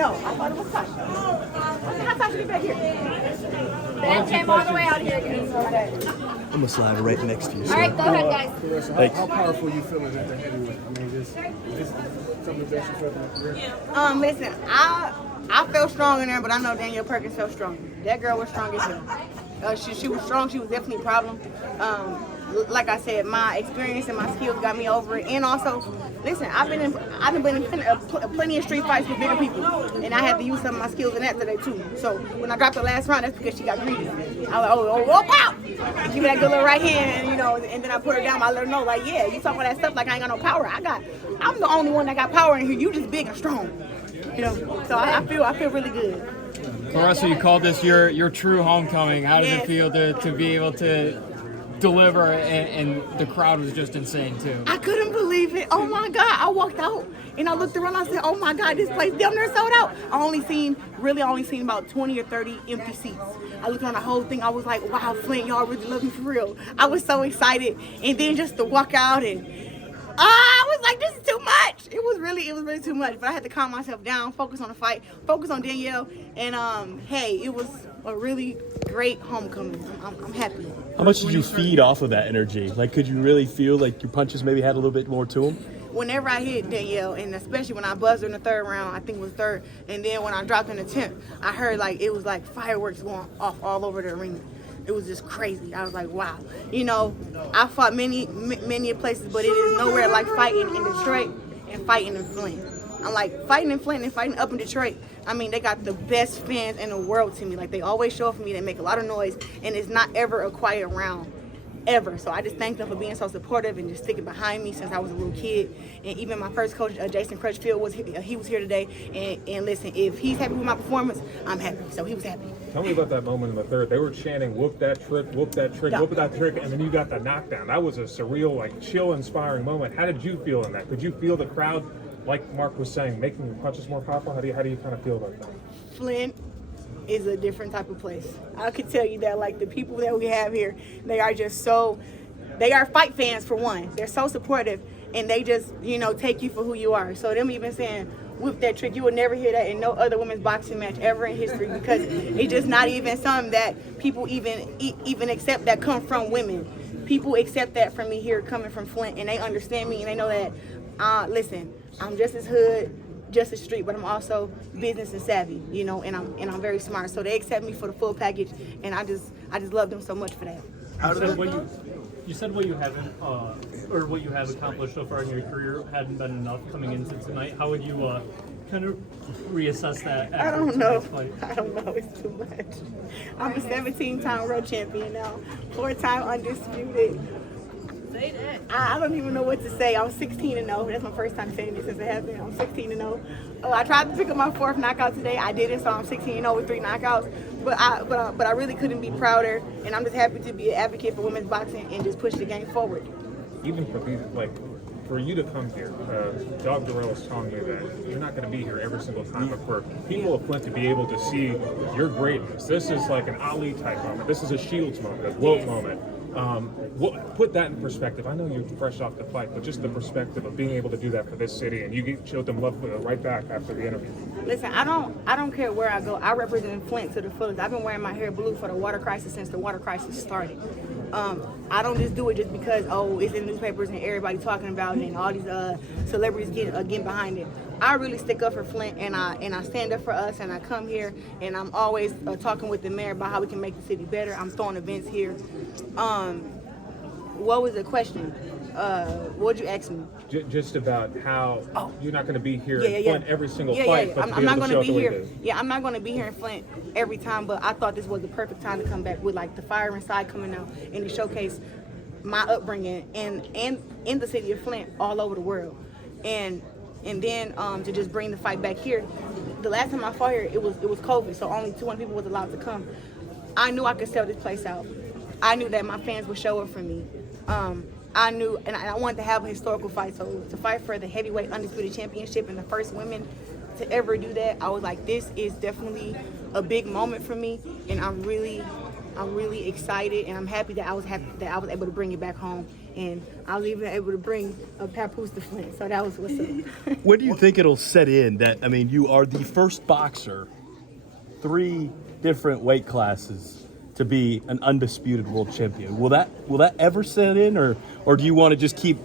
No, I thought it was Tasha. How Tasha get back here? Ben came all the way out here again. I'm gonna slide right next to you. All right, go ahead, guys. Thanks. How powerful you feeling at the heavyweight? I mean, just some of the best you felt in your career. Listen, I felt strong in there, but I know Danielle Perkins felt strong. That girl was strong as hell. She was strong. She was definitely a problem. Like I said, my experience and my skills got me over it. And also, listen, I've been in plenty of street fights with bigger people, and I had to use some of my skills in that today too. So when I dropped the last round, that's because she got greedy. I was like, oh, wow! Give me that good little right hand, and then I put her down. I let her know, like, yeah, you talking that stuff like I ain't got no power. I'm the only one that got power in here. You just big and strong, So I feel really good. Claressa, you called this your true homecoming. How does it feel to be able to deliver, and the crowd was just insane too? I couldn't believe it. Oh my God. I walked out and I looked around. I said, oh my God, this place damn near sold out. I only seen about 20 or 30 empty seats. I looked around the whole thing. I was like, wow, Flint, y'all really love me for real. I was so excited. And then just to walk out and I was like, this is too much. It was really too much. But I had to calm myself down, focus on the fight, focus on Danielle. And hey, it was a really great homecoming. I'm happy. How much did you feed off of that energy? Like, could you really feel like your punches maybe had a little bit more to them? Whenever I hit Danielle, and especially when I buzzed her in the third round, I think it was third, and then when I dropped in the 10th, I heard like it was like fireworks going off all over the arena. It was just crazy. I was like, wow. I fought many places, but it is nowhere like fighting in Detroit and fighting in Flint. I'm like, fighting in Flint and fighting up in Detroit, I mean, they got the best fans in the world to me. Like, they always show up for me. They make a lot of noise, and it's not ever a quiet round, ever. So I just thank them for being so supportive and just sticking behind me since I was a little kid. And even my first coach, Jason Crutchfield, was here today. And listen, if he's happy with my performance, I'm happy. So he was happy. Tell me about that moment in the third. They were chanting, whoop that trick, whoop that trick, whoop that trick, and then you got the knockdown. That was a surreal, like, chill-inspiring moment. How did you feel in that? Could you feel the crowd, like Mark was saying, making your punches more powerful? How do you kind of feel about that? Flint is a different type of place. I could tell you that, like, the people that we have here, they are fight fans for one. They're so supportive, and they just, take you for who you are. So them even saying, whip that trick, you will never hear that in no other women's boxing match ever in history, because it's just not even something that people even accept that come from women. People accept that from me here coming from Flint, and they understand me, and they know that, listen, I'm just as hood, just as street, but I'm also business and savvy, and I'm very smart. So they accept me for the full package, and I just love them so much for that. You said what you haven't, or what you have accomplished so far in your career hadn't been enough coming into tonight. How would you kind of reassess that? I don't know. It's too much. I'm a 17-time world champion now, 4-time undisputed. Say that. I don't even know what to say. I'm 16-0. That's my first time saying this since it happened. I'm 16-0. I tried to pick up my 4th knockout today. I didn't, so I'm 16-0 with 3 knockouts. But I really couldn't be prouder, and I'm just happy to be an advocate for women's boxing and just push the game forward. Even for these, like, for you to come here, Doug Durrell is telling you that you're not going to be here every single time, but for people of Flint to be able to see your greatness, this is like an Ali type moment. This is a Shields moment, a Wilt moment. Put that in perspective. I know you're fresh off the fight, but just the perspective of being able to do that for this city, and you showed them love right back after the interview. Listen, I don't care where I go. I represent Flint to the fullest. I've been wearing my hair blue for the water crisis since the water crisis started. I don't just do it just because it's in the newspapers and everybody talking about it and all these celebrities getting behind it. I really stick up for Flint, and I stand up for us, and I come here, and I'm always talking with the mayor about how we can make the city better. I'm throwing events here. What was the question? What'd you ask me? Just about how you're not going to be here in Flint every single fight, but I'm not going to be here. Yeah, I'm not going to be here in Flint every time, but I thought this was the perfect time to come back with, like, the fire inside coming out and to showcase my upbringing and in the city of Flint all over the world. And then to just bring the fight back here. The last time I fought here, it was COVID, so only 200 people was allowed to come. I knew I could sell this place out. I knew that my fans would show up for me. I knew, and I wanted to have a historical fight. So to fight for the heavyweight undisputed championship and the first women to ever do that, I was like, this is definitely a big moment for me, and I'm really excited, and I'm happy that I was able to bring it back home and I was even able to bring a papoose to Flint. So that was what's up. When do you think it'll set in that, I mean, you are the first boxer, 3 different weight classes, to be an undisputed world champion? Will that ever set in, or do you want to just keep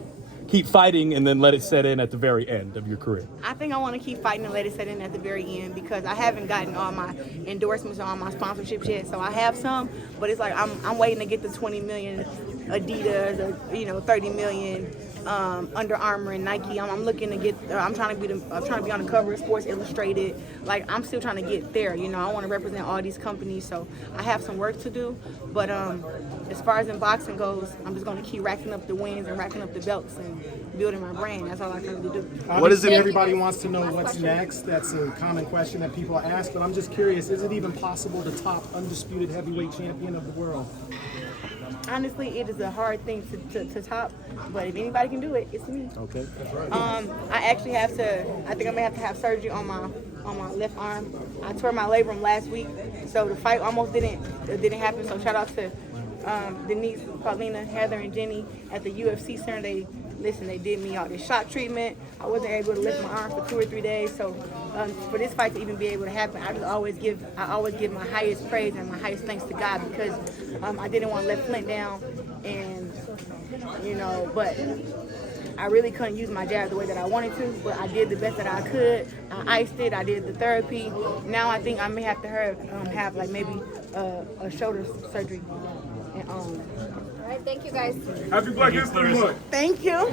fighting and then let it set in at the very end of your career? I think I want to keep fighting and let it set in at the very end, because I haven't gotten all my endorsements or all my sponsorships yet. So I have some, but it's like I'm waiting to get the 20 million Adidas, or 30 million Under Armour and Nike. I'm looking to get. I'm trying to be on the cover of Sports Illustrated. Like, I'm still trying to get there. I want to represent all these companies. So I have some work to do. But as far as in boxing goes, I'm just going to keep racking up the wins and racking up the belts and building my brand. That's all I can really do. What is it? Everybody wants to know what's next. That's a common question that people ask. But I'm just curious: is it even possible to top undisputed heavyweight champion of the world? Honestly, it is a hard thing to top, but if anybody can do it, it's me. Okay. I actually have to. I think I may have to have surgery on my left arm. I tore my labrum last week, so the fight almost didn't happen. So shout out to Denise, Paulina, Heather, and Jenny at the UFC Center. They did me all this shot treatment. I wasn't able to lift my arm for 2 or 3 days. So for this fight to even be able to happen, I always give my highest praise and my highest thanks to God, because I didn't want to let Flint down, and but I really couldn't use my jab the way that I wanted to. But I did the best that I could. I iced it. I did the therapy. Now I think I may have to have like maybe a shoulder surgery. And, All right, thank you guys. Happy Black History Month. Thank you.